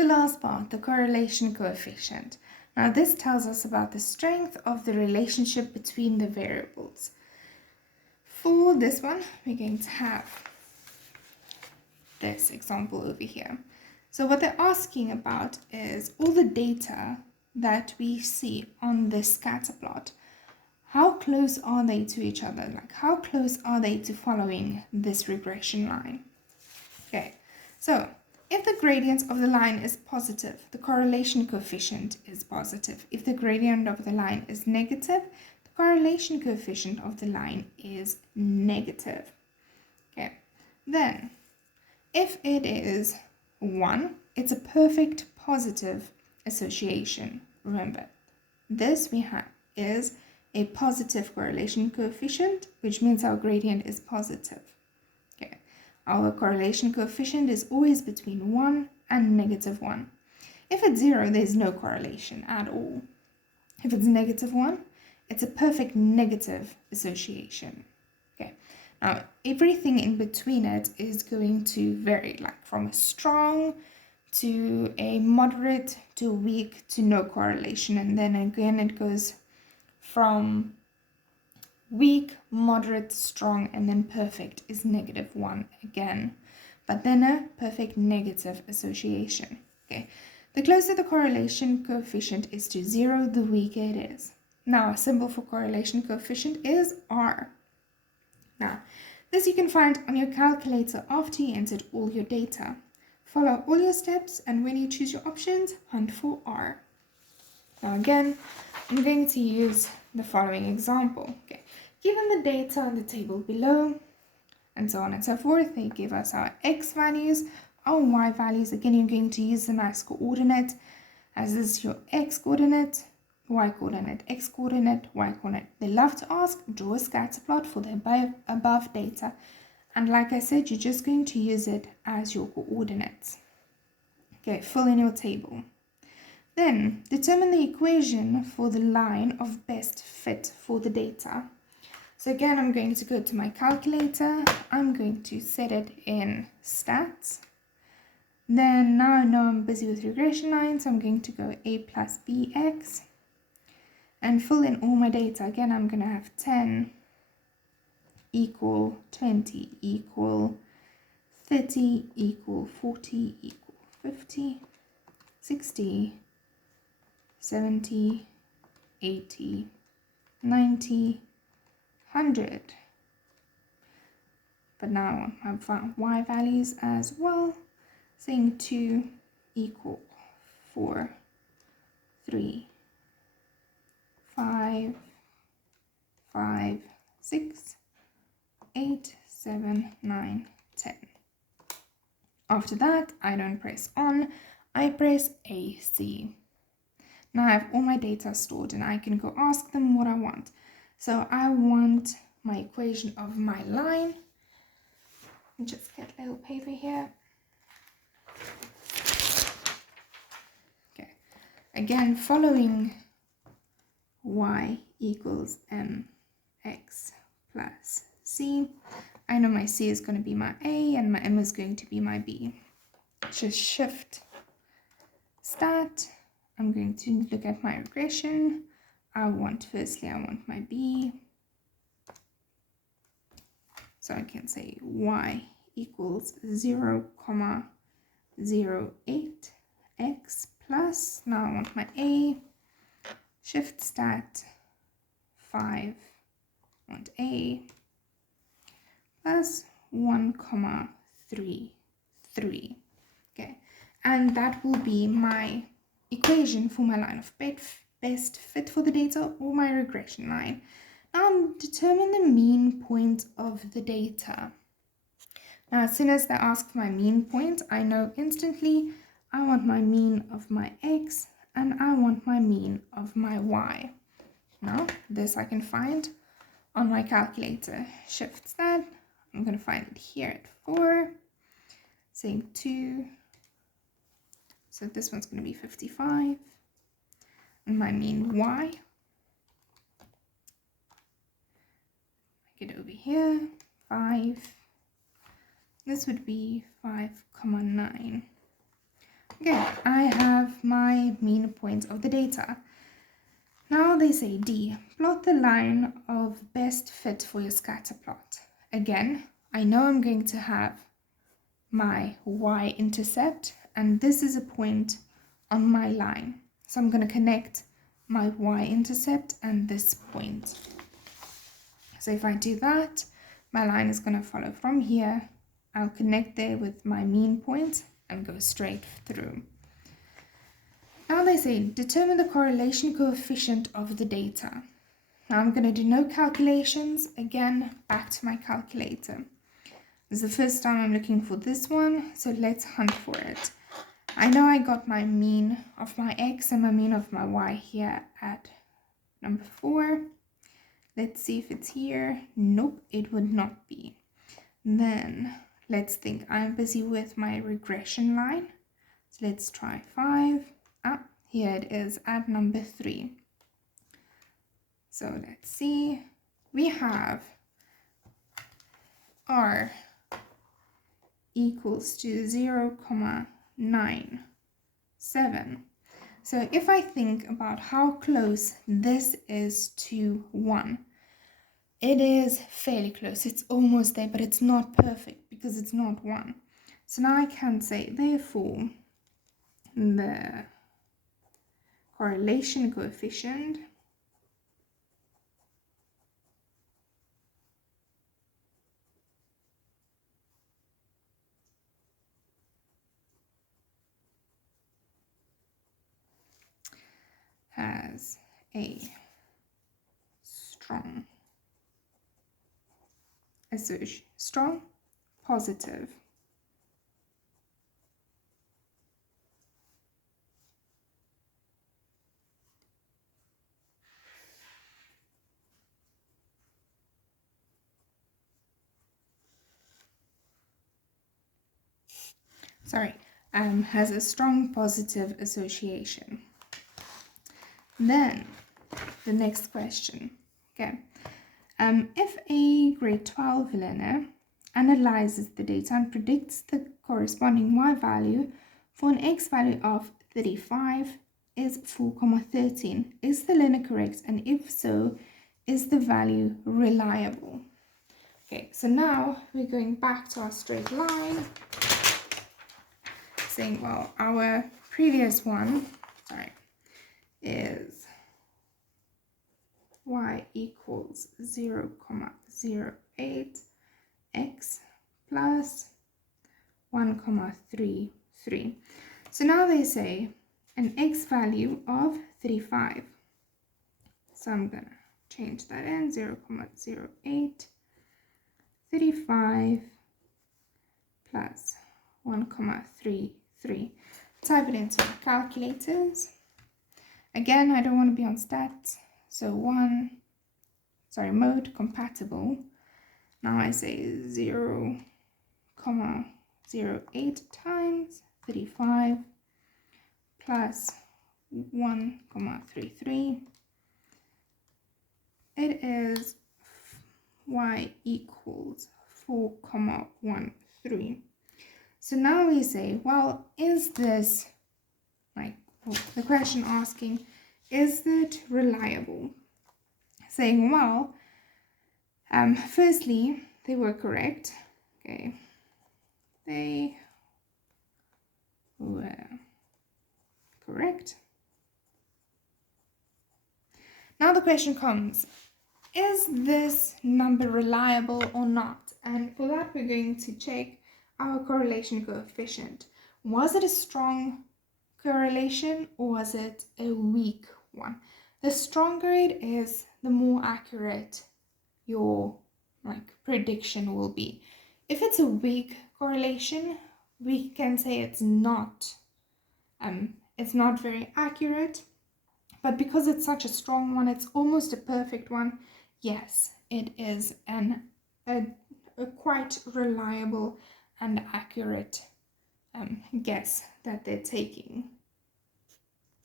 The last part, the correlation coefficient. Now this tells us about the strength of the relationship between the variables. For this one, we're going to have this example over here. So what they're asking about is all the data that we see on this scatter plot. How close are they to each other? Like, how close are they to following this regression line? Okay, so if the gradient of the line is positive, the correlation coefficient is positive. If the gradient of the line is negative, the correlation coefficient of the line is negative. Okay, then if it is 1, it's a perfect positive association. Remember, this we have is a positive correlation coefficient, which means our gradient is positive. Okay, our correlation coefficient is always between 1 and negative 1. If it's 0, there's no correlation at all. If it's negative 1, it's a perfect negative association. Okay, now everything in between it is going to vary, like from a strong to a moderate to weak to no correlation, and then again it goes from weak, moderate, strong, and then perfect is -1 again, but then a perfect negative association. Okay, the closer the correlation coefficient is to 0, the weaker it is. Now, a symbol for correlation coefficient is R. Now, this you can find on your calculator after you entered all your data. Follow all your steps, and when you choose your options, hunt for R. Now again, I'm going to use the following example. Okay, given the data on the table below, and so on and so forth, they give us our x values, our y values. Again, you're going to use them as coordinate, as this is your x coordinate, y coordinate, x coordinate, y coordinate. They love to ask, draw a scatter plot for the above data. And like I said, you're just going to use it as your coordinates. Okay, fill in your table. Then, determine the equation for the line of best fit for the data. So again, I'm going to go to my calculator. I'm going to set it in stats. Then now I know I'm busy with regression lines, so I'm going to go a plus bx and fill in all my data. Again, I'm going to have 10 equal 20 equal 30 equal 40 equal 50, 60, 70, 80, 90, 100. But now I want my y values as well, saying 2 equal 4, 3, 5, 5, 6, 8, 7, 9, 10. After that, I don't press on, I press AC. Now I have all my data stored and I can go ask them what I want. So I want my equation of my line. Just get a little paper here. Okay. Again, following y equals mx plus c. I know my c is going to be my a and my m is going to be my b. Just shift stat. I'm going to look at my regression. Firstly I want my b. So I can say y equals 0,08 x plus, now I want my a, shift stat 5, I want a, plus 1,33. Okay, and that will be my equation for my line of best fit for the data or my regression line. Now determine the mean point of the data. Now as soon as they ask for my mean point, I know instantly I want my mean of my x and I want my mean of my y. Now this I can find on my calculator. Shift that. I'm going to find it here at 4, saying 2. So this one's going to be 55. And my mean y. Get over here, 5. This would be 5,9. Okay, I have my mean point of the data. Now they say D, plot the line of best fit for your scatter plot. Again, I know I'm going to have my y-intercept, and this is a point on my line. So I'm going to connect my y-intercept and this point. So if I do that, my line is going to follow from here. I'll connect there with my mean point and go straight through. Now they say, determine the correlation coefficient of the data. Now I'm going to do no calculations. Again, back to my calculator. This is the first time I'm looking for this one, so let's hunt for it. I know I got my mean of my x and my mean of my y here at number 4. Let's see if it's here. Nope, it would not be. Then let's think. I'm busy with my regression line. So let's try 5. Here it is at number 3. So let's see. We have r equals to 0.97. So if I think about how close this is to 1, it is fairly close. It's almost there, but it's not perfect because it's not 1. So now I can say, therefore, the correlation coefficient has a strong positive has a strong positive association. Then the next question, okay. If a grade 12 learner analyzes the data and predicts the corresponding y value for an x value of 35 is 4,13, is the learner correct? And if so, is the value reliable? Okay, so now we're going back to our straight line, saying, well, our previous one, is y equals 0,08 x plus 1,33. So now they say an x value of 35. So I'm going to change that in 0,08 35 plus 1,33. Type it into the calculators. Again, I don't want to be on stats, so mode compatible. Now I say 0,08 times 35 plus 1,33. It is y equals 4,13. So now we say, well, is this, the question asking, is it reliable? Saying, well, firstly, they were correct. Okay, they were correct. Now the question comes, is this number reliable or not? And for that, we're going to check our correlation coefficient. Was it a strong correlation or was it a weak one? The stronger it is, the more accurate your prediction will be. If it's a weak correlation, we can say it's not very accurate. But because it's such a strong one, it's almost a perfect one. Yes, it is a quite reliable and accurate guess that they're taking.